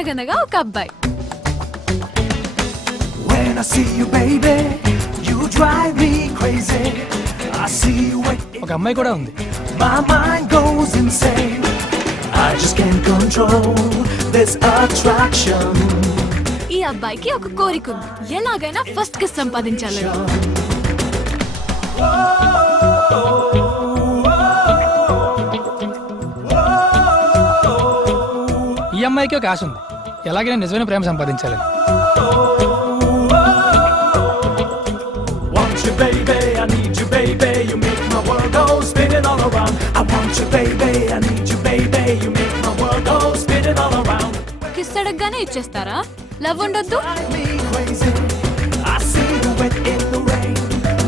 అనగనగా ఒక అబ్బాయి. When I see you, baby, you drive me crazy. I see you waiting. ఒక అమ్మాయి కూడా ఉంది. My mind goes insane. I just can't control this attraction. ఈ అబ్బాయికి ఒక కోరిక ఉంది, ఎలాగైనా ఫస్ట్ కిస్ సంపాదించాలని. ఈ అమ్మాయికి ఒక ఆశ ఉంది, ఎలాగైనా నిజమైన ప్రేమ సంపాదించాలని. Want you, baby, I need you, baby, you make my world go spinning all around. I want you, baby, I need you, baby, you make my world go spinning all around. Kiss అడగగానే ఇచ్చేస్తారా? లవ్ ఉండొద్దు? Drive me crazy. I see you wet in the rain.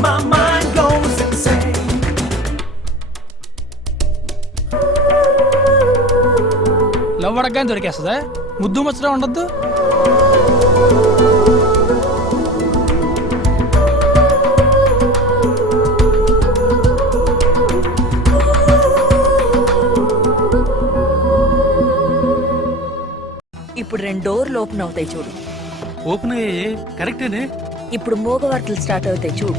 My mind goes insane. Love అడగగానే దొరికేస్తుందా? ముద్దు ముచ్చట ఉండొద్దు. ఇప్పుడు 2 డోర్లు ఓపెన్ అవుతాయి చూడు. ఓపెన్ అయ్యాయి కరెక్టేనే. ఇప్పుడు మూగవార్తలు స్టార్ట్ అవుతాయి చూడు.